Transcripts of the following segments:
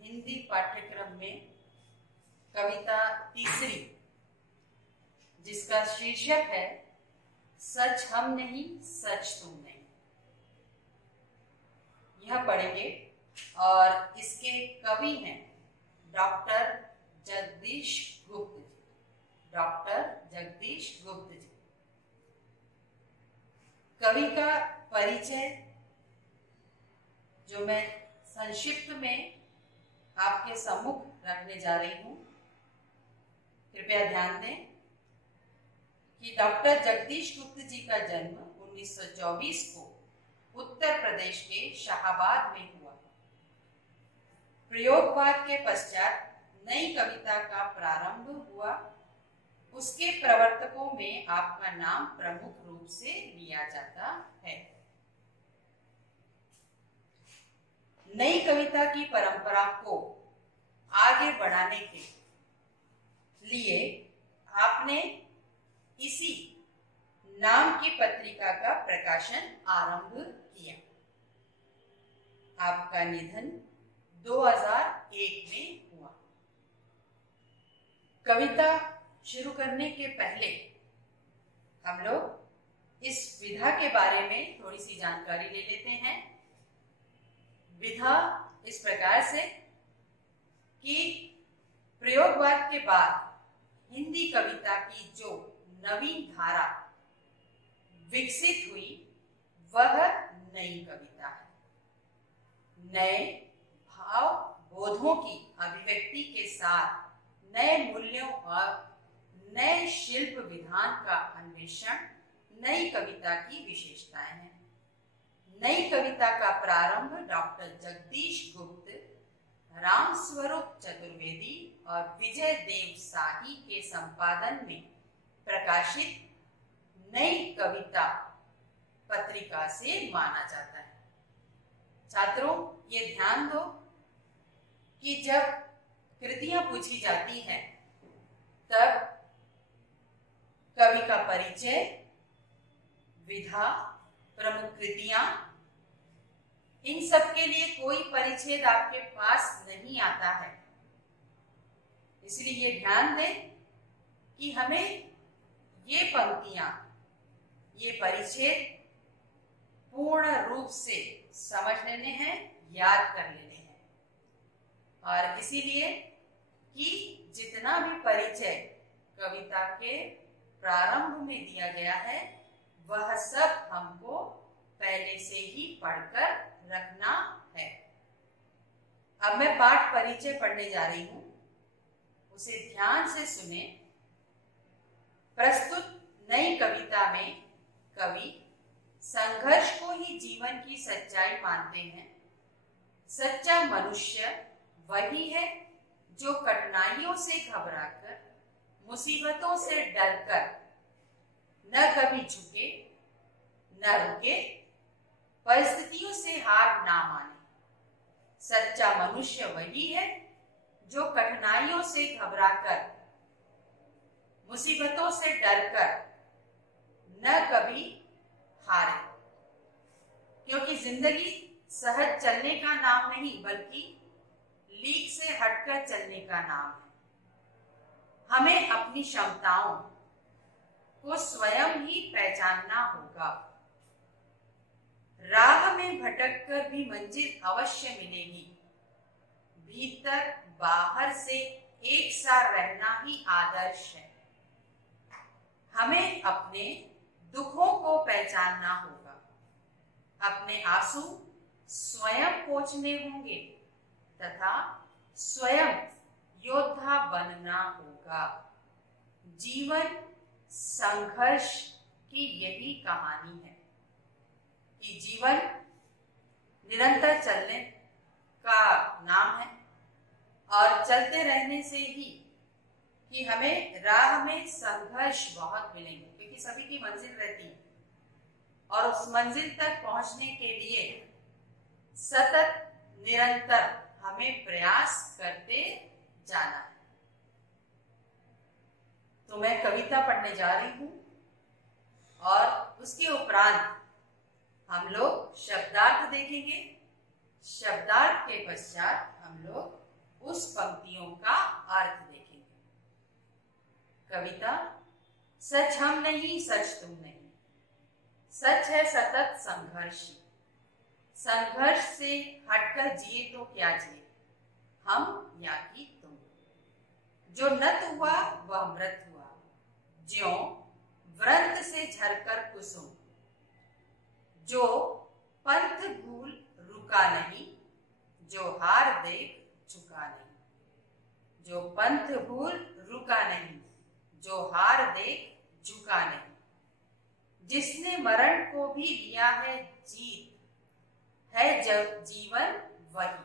हिंदी पाठ्यक्रम में कविता तीसरी, जिसका शीर्षक है सच हम नहीं सच तुम नहीं, यह पढ़ेंगे। और इसके कवि हैं डॉक्टर जगदीश गुप्त जी। डॉक्टर जगदीश गुप्त जी। कवि का परिचय जो मैं संक्षिप्त में आपके सम्मुख रखने जा रही हूं। कृपया ध्यान दें कि डॉक्टर जगदीश गुप्त जी का जन्म 1924 को उत्तर प्रदेश के शाहाबाद में हुआ। प्रयोगवाद के पश्चात नई कविता का प्रारंभ हुआ। उसके प्रवर्तकों में आपका नाम प्रमुख रूप से लिया जाता है। नई कविता की परंपरा को आगे बढ़ाने के लिए आपने इसी नाम की पत्रिका का प्रकाशन आरंभ किया। आपका निधन 2001 में हुआ। कविता शुरू करने के पहले हम लोग इस विधा के बारे में थोड़ी सी जानकारी ले लेते हैं। विधा इस प्रकार से कि प्रयोगवाद के बाद हिंदी कविता की जो नवीन धारा विकसित हुई वह नई कविता है। नए भाव बोधों की अभिव्यक्ति के साथ नए मूल्यों और नए शिल्प विधान का अन्वेषण नई कविता की विशेषताएं हैं। नई कविता का प्रारंभ डॉक्टर जगदीश गुप्त, रामस्वरूप चतुर्वेदी और विजय देव शाही के संपादन में प्रकाशित नई कविता पत्रिका से माना जाता है। छात्रों, ये ध्यान दो कि जब कृतियां पूछी जाती हैं तब कवि का परिचय, विधा, प्रमुख कृतियां, इन सब के लिए कोई परिच्छेद आपके पास नहीं आता है। इसलिए ये ध्यान दें कि हमें ये पंक्तियां, ये परिच्छेद पूर्ण रूप से समझ लेने हैं, याद कर लेने हैं। और इसीलिए कि जितना भी परिचय कविता के प्रारंभ में दिया गया है वह सब हमको पहले से ही पढ़कर रखना है। अब मैं पाठ परिचय पढ़ने जा रही हूं, उसे ध्यान से सुने। प्रस्तुत नई कविता में कवि संघर्ष को ही जीवन की सच्चाई मानते हैं। सच्चा मनुष्य वही है जो कठिनाइयों से घबराकर, मुसीबतों से डरकर न कभी झुके न रुके, परिस्थितियों से हार ना माने। सच्चा मनुष्य वही है जो कठिनाइयों से घबराकर, मुसीबतों से डरकर न कभी हारे। क्योंकि जिंदगी सहज चलने का नाम नहीं बल्कि लीक से हटकर चलने का नाम है। हमें अपनी क्षमताओं को स्वयं ही पहचानना होगा। राह में भटककर भी मंजिल अवश्य मिलेगी। भीतर बाहर से एक सा रहना ही आदर्श है। हमें अपने दुखों को पहचानना होगा। अपने आंसू स्वयं पोंछने होंगे तथा स्वयं योद्धा बनना होगा। जीवन संघर्ष की यही कहानी है कि जीवन निरंतर चलने का नाम है और चलते रहने से ही कि हमें राह में संघर्ष बहुत मिलेंगे, क्योंकि सभी की मंजिल रहती है और उस मंजिल तक पहुंचने के लिए सतत निरंतर हमें प्रयास करते जाना है। तो मैं कविता पढ़ने जा रही हूं और उसके उपरांत हम लोग शब्दार्थ देखेंगे। शब्दार्थ के पश्चात हम लोग उस पंक्तियों का अर्थ देखेंगे। कविता। सच हम नहीं, सच तुम नहीं, सच है सतत संघर्ष। संघर्ष से हटकर जिए तो क्या जिए, हम या कि तुम। जो नत हुआ वह मृत हुआ, ज्यों व्रत से झरकर कुसुम। जो पंथ भूल रुका नहीं, जो हार देख झुका नहीं। जो पंथ भूल रुका नहीं, जो हार देख झुका नहीं। जिसने मरण को भी लिया है जीत, है जब जीवन वही।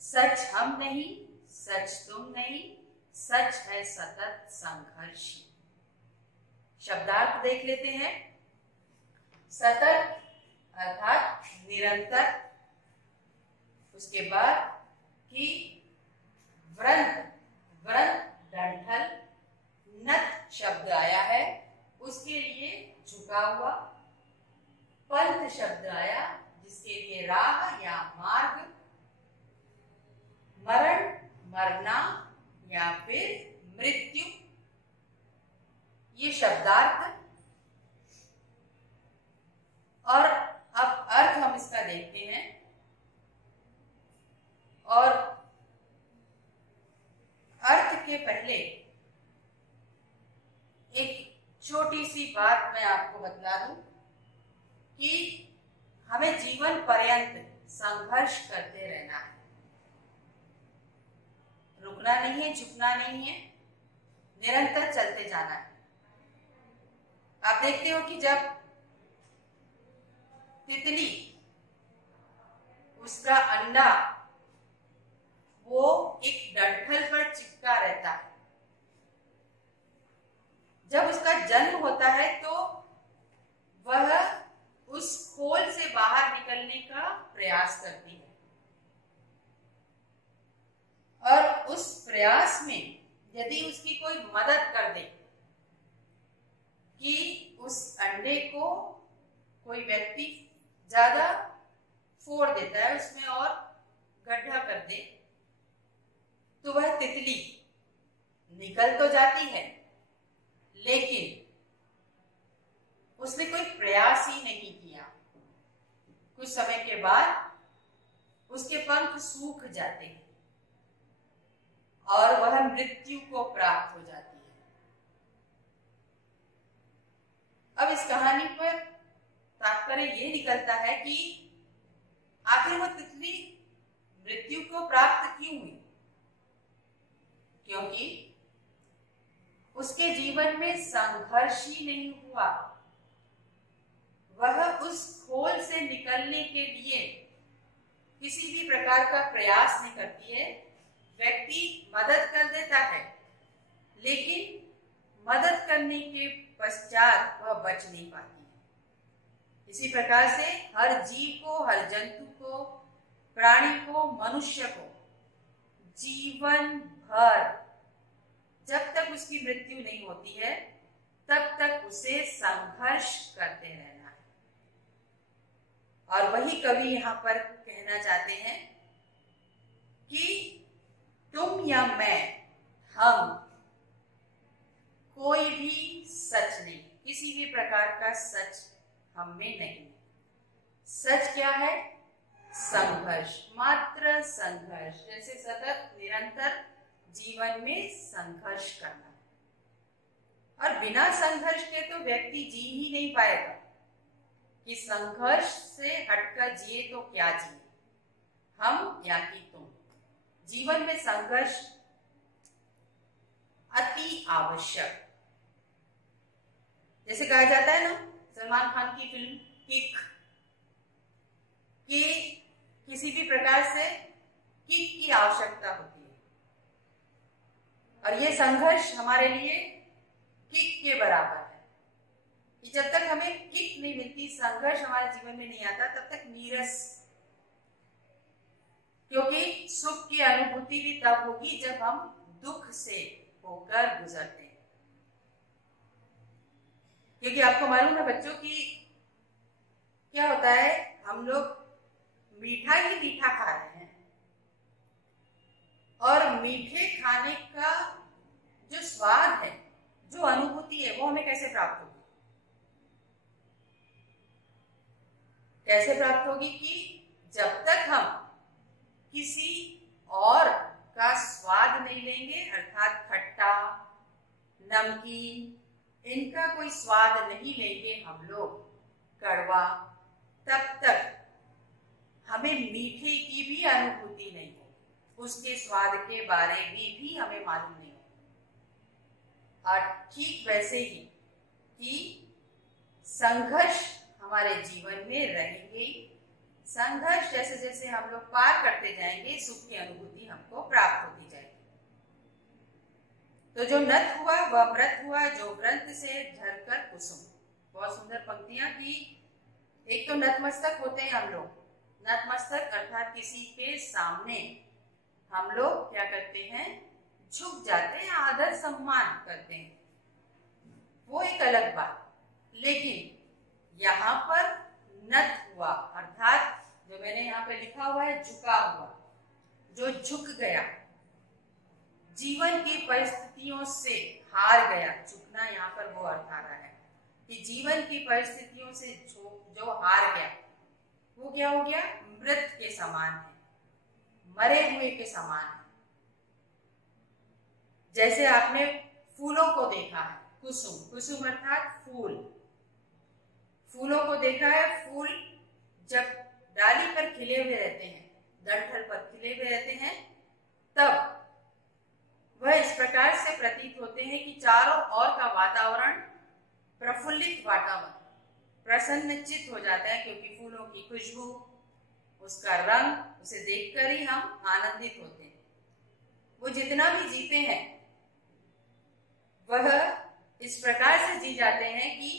सच हम नहीं, सच तुम नहीं, सच है सतत संघर्ष। शब्दार्थ देख लेते हैं। सतत अर्थात निरंतर। उसके बाद कि व्रत, व्रत डंठल, नत शब्द आया है उसके लिए झुका हुआ। पंथ शब्द आया जिसके लिए राह या मार्ग। मरण मरना या फिर मृत्यु, ये शब्दार्थ। और अब अर्थ हम इसका देखते हैं। और अर्थ के पहले एक छोटी सी बात मैं आपको बतला दूं कि हमें जीवन पर्यंत संघर्ष करते रहना है। रुकना नहीं है, झुकना नहीं है, निरंतर चलते जाना है। आप देखते हो कि जब तितली उसका अंडा वो एक डंठल पर चिपका रहता है, जब उसका जन्म होता है तो वह उस खोल से बाहर निकलने का प्रयास करती है। और उस प्रयास में यदि उसकी कोई मदद कर दे कि उस अंडे को कोई व्यक्ति ज्यादा फोड़ देता है, उसमें और गड्ढा कर दे, तो वह तितली निकल तो जाती है लेकिन उसने कोई प्रयास ही नहीं किया। कुछ समय के बाद उसके पंख सूख जाते हैं और वह मृत्यु को प्राप्त हो जाती है। अब इस कहानी पर तात्पर्य ये निकलता है कि आखिर वो तितली मृत्यु को प्राप्त क्यों हुई? क्योंकि उसके जीवन में संघर्ष ही नहीं हुआ। वह उस खोल से निकलने के लिए किसी भी प्रकार का प्रयास नहीं करती है। व्यक्ति मदद कर देता है लेकिन मदद करने के पश्चात वह बच नहीं पाती है। इसी प्रकार से हर जीव को, हर जंतु को, प्राणी को, मनुष्य को जीवन भर जब तक उसकी मृत्यु नहीं होती है तब तक उसे संघर्ष करते रहना है। और वही कवि यहाँ पर कहना चाहते हैं कि तुम या मैं, हम, कोई भी सच नहीं, किसी भी प्रकार का सच हम में नहीं। सच क्या है? संघर्ष, मात्र संघर्ष। जैसे सतत निरंतर जीवन में संघर्ष करना। और बिना संघर्ष के तो व्यक्ति जी ही नहीं पाएगा कि संघर्ष से हटकर जिए तो क्या जिए, हम या कि तुम। जीवन में संघर्ष अति आवश्यक। जैसे कहा जाता है ना, सलमान खान की फिल्म किक, कि किसी भी प्रकार से किक की आवश्यकता होती है। और ये संघर्ष हमारे लिए किक के बराबर है कि जब तक हमें किक नहीं मिलती, संघर्ष हमारे जीवन में नहीं आता, तब तक नीरस। क्योंकि सुख की अनुभूति भी तब होगी जब हम दुख से होकर गुजरते हैं। क्योंकि आपको मालूम है बच्चों कि क्या होता है, हम लोग मीठा ही मीठा खा रहे हैं मीठे खाने का जो स्वाद है, जो अनुभूति है, वो हमें कैसे प्राप्त होगी? कैसे प्राप्त होगी? कि जब तक हम किसी और का स्वाद नहीं लेंगे, अर्थात खट्टा, नमकीन, इनका कोई स्वाद नहीं लेंगे हम लोग, कड़वा, तब तक हमें मीठे की भी अनुभूति नहीं होगी, उसके स्वाद के बारे में भी हमें मालूम नहीं होगा। और ठीक वैसे ही कि संघर्ष हमारे जीवन में रहेंगे, संघर्ष जैसे जैसे हम लोग पार करते जाएंगे, सुख की अनुभूति हमको प्राप्त होती जाएगी। तो जो नत हुआ वह व्रत हुआ, जो व्रत से झरकर कुसुम। बहुत सुंदर पंक्तियां की। एक तो नतमस्तक होते हैं हम लोग, नतमस्तक अर्थात किसी के सामने हम लोग क्या करते हैं? झुक जाते हैं, आदर सम्मान करते हैं, वो एक अलग बात। लेकिन यहाँ पर नत हुआ अर्थात जो मैंने यहाँ पे लिखा हुआ है झुका हुआ, जो झुक गया, जीवन की परिस्थितियों से हार गया। झुकना यहाँ पर वो अर्थ आ रहा है कि जीवन की परिस्थितियों से जो हार गया, वो क्या हो गया? मृत के समान है, मरे हुए के समान है। जैसे आपने फूलों को देखा है, कुसुम, कुसुम अर्थात फूल, फूलों को देखा है। फूल जब डाली पर खिले हुए रहते हैं, डंठल पर खिले हुए रहते हैं, तब वह इस प्रकार से प्रतीत होते हैं कि चारों ओर का वातावरण प्रफुल्लित वातावरण, प्रसन्नचित्त हो जाता है, क्योंकि फूलों की खुशबू, उसका रंग, उसे देखकर ही हम आनंदित होते हैं। वो जितना भी जीते हैं वह इस प्रकार से जी जाते हैं कि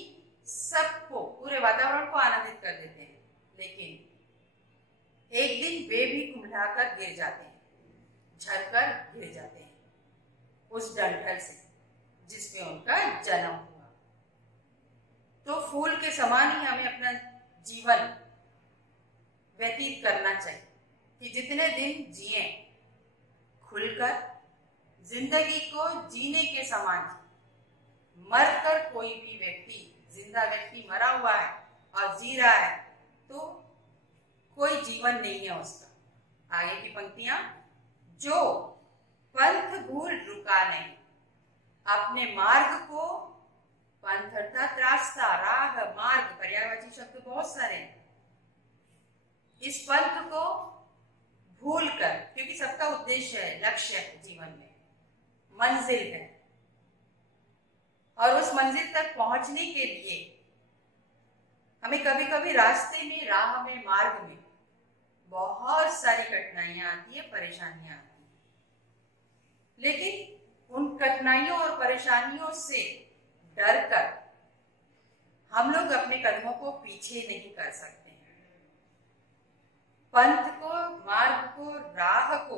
सबको, पूरे वातावरण को आनंदित कर देते हैं। लेकिन एक दिन वे भी कुम्हलाकर गिर जाते हैं, झरकर गिर जाते हैं उस डंठल से जिसमें उनका जन्म हुआ। तो फूल के समान ही हमें अपना जीवन व्यतीत करना चाहिए कि जितने दिन जिए खुलकर, जिंदगी को जीने के समान। मरकर कोई भी व्यक्ति, जिंदा व्यक्ति मरा हुआ है और जी रहा है, तो कोई जीवन नहीं है उसका। आगे की पंक्तियां, जो पंथ भूल रुका नहीं, अपने मार्ग को, पंथ अर्थात रास्ता, राह, मार्ग, पर्यायवाची शब्द बहुत सारे हैं, इस पंथ को भूल कर, क्योंकि सबका उद्देश्य है, लक्ष्य है, जीवन में मंजिल है, और उस मंजिल तक पहुंचने के लिए हमें कभी कभी रास्ते में, राह में, मार्ग में बहुत सारी कठिनाइयां आती है, परेशानियां आती है। लेकिन उन कठिनाइयों और परेशानियों से डर कर हम लोग अपने कदमों को पीछे नहीं कर सकते। पंथ को, मार्ग को, राह को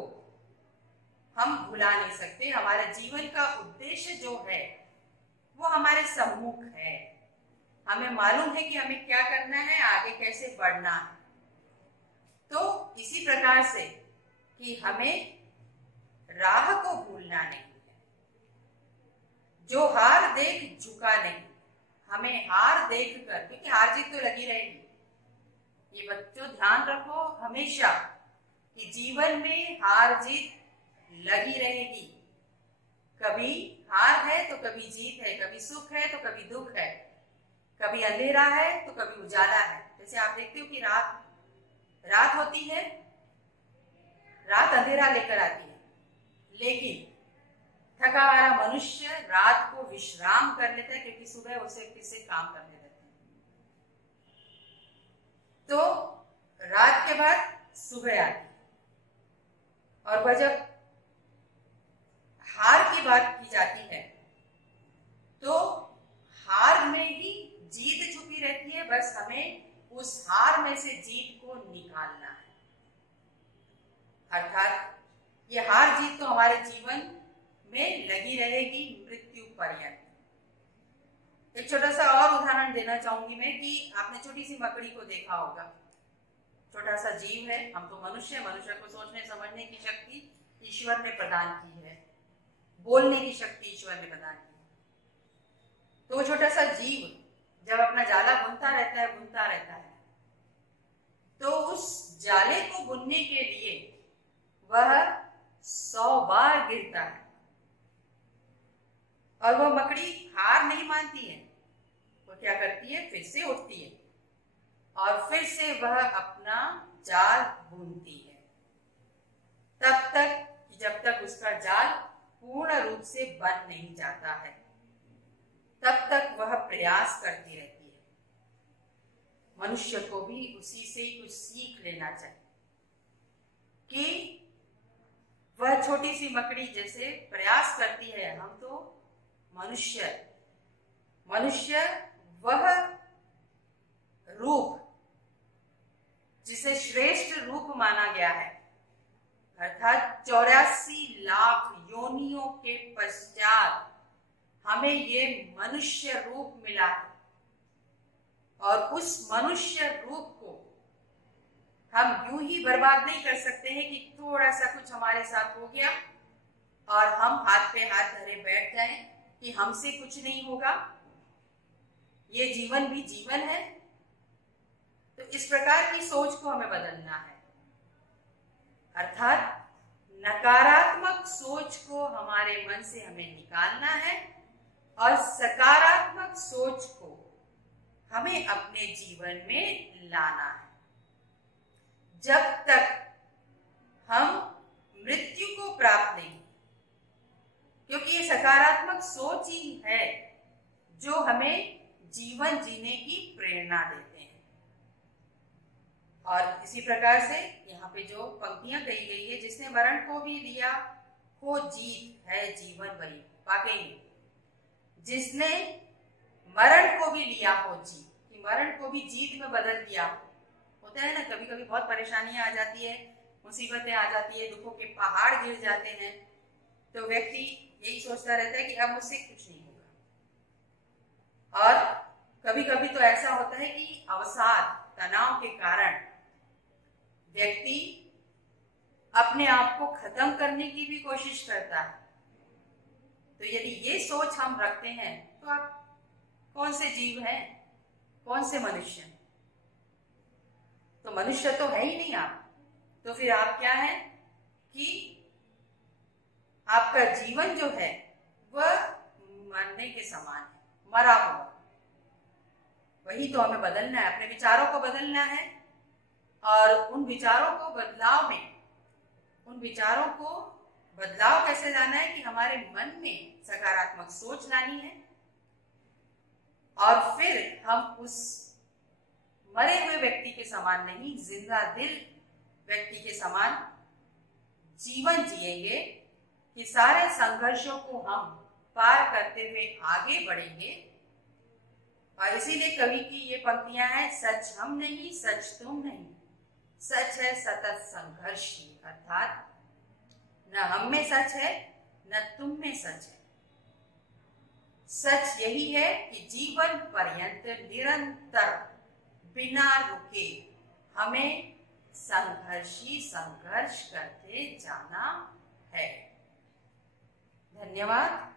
हम भुला नहीं सकते। हमारे जीवन का उद्देश्य जो है वो हमारे सम्मुख है। हमें मालूम है कि हमें क्या करना है, आगे कैसे बढ़ना है। तो इसी प्रकार से कि हमें राह को भूलना नहीं है। जो हार देख झुका नहीं, हमें हार देख कर, क्योंकि हार जीत तो लगी रहेगी, ये बच्चों ध्यान रखो हमेशा कि जीवन में हार जीत लगी रहेगी। कभी हार है तो कभी जीत है, कभी सुख है तो कभी दुख है, कभी अंधेरा है तो कभी उजाला है। जैसे आप देखते हो कि रात होती है, रात अंधेरा लेकर आती है, लेकिन थका हारा मनुष्य रात को विश्राम कर लेता है, क्योंकि सुबह उसे फिर से काम करने देते हैं। तो रात के बाद सुबह आती है, और वह जब हार की बात की जाती है तो हार में ही जीत छुपी रहती है। बस हमें उस हार में से जीत को निकालना है। अर्थात ये हार जीत तो हमारे जीवन में लगी रहेगी मृत्यु पर्यंत। एक छोटा सा और उदाहरण देना चाहूंगी मैं कि आपने छोटी सी मकड़ी को देखा होगा। छोटा सा जीव है, हम तो मनुष्य को सोचने समझने की शक्ति ईश्वर ने प्रदान की है, बोलने की शक्ति ईश्वर ने प्रदान की। तो वो छोटा सा जीव जब अपना जाला बुनता रहता है, तो उस जाले को बुनने के लिए वह 100 बार गिरता है और वह मकड़ी हार नहीं मानती है। वो क्या करती है, फिर से उठती है और फिर से वह अपना जाल बुनती है, तब तक कि जब तक उसका जाल पूर्ण रूप से बन नहीं जाता है, तब तक वह प्रयास करती रहती है। मनुष्य को भी उसी से कुछ सीख लेना चाहिए कि वह छोटी सी मकड़ी जैसे प्रयास करती है, हम तो मनुष्य वह रूप जिसे श्रेष्ठ रूप माना गया है, अर्थात 84 लाख योनियों के पश्चात हमें ये मनुष्य रूप मिला है और उस मनुष्य रूप को हम यूं ही बर्बाद नहीं कर सकते हैं कि थोड़ा सा कुछ हमारे साथ हो गया और हम हाथ पे हाथ धरे बैठ जाएं कि हमसे कुछ नहीं होगा। ये जीवन भी जीवन है। तो इस प्रकार की सोच को हमें बदलना है, अर्थात नकारात्मक सोच को हमारे मन से हमें निकालना है और सकारात्मक सोच को हमें अपने जीवन में लाना है। जब तक हम मृत्यु को प्राप्त नहीं, क्योंकि ये सकारात्मक सोच ही है जो हमें जीवन जीने की प्रेरणा देते हैं। और इसी प्रकार से यहाँ पे जो पंक्तियां कही गई है, जिसने मरण को भी लिया हो जीत है जीवन वही, वाकई जिसने मरण को भी लिया हो जीत, कि मरण को भी जीत में बदल दिया हो। होता है ना, कभी कभी बहुत परेशानियां आ जाती है, मुसीबतें आ जाती है, दुखों के पहाड़ गिर जाते हैं, तो व्यक्ति यही सोचता रहता है कि अब मुझसे कुछ नहीं होगा। और कभी कभी तो ऐसा होता है कि अवसाद, तनाव के कारण व्यक्ति अपने आप को खत्म करने की भी कोशिश करता है। तो यदि ये सोच हम रखते हैं तो आप कौन से जीव हैं, कौन से मनुष्य? तो मनुष्य तो है ही नहीं आप। तो फिर आप क्या हैं कि आपका जीवन जो है वह मरने के समान है, मरा हुआ। वही तो हमें बदलना है, अपने विचारों को बदलना है और उन विचारों को बदलाव कैसे लाना है कि हमारे मन में सकारात्मक सोच लानी है और फिर हम उस मरे हुए व्यक्ति के समान नहीं, जिंदा दिल व्यक्ति के समान जीवन जिएंगे कि सारे संघर्षों को हम पार करते हुए आगे बढ़ेंगे। और इसीलिए कवि की ये पंक्तियां हैं, सच हम नहीं, सच तुम नहीं, सच है सतत संघर्ष। अर्थात न हम में सच है, न तुम में सच है। सच यही है कि जीवन पर्यंत निरंतर बिना रुके हमें संघर्ष करते जाना है। धन्यवाद।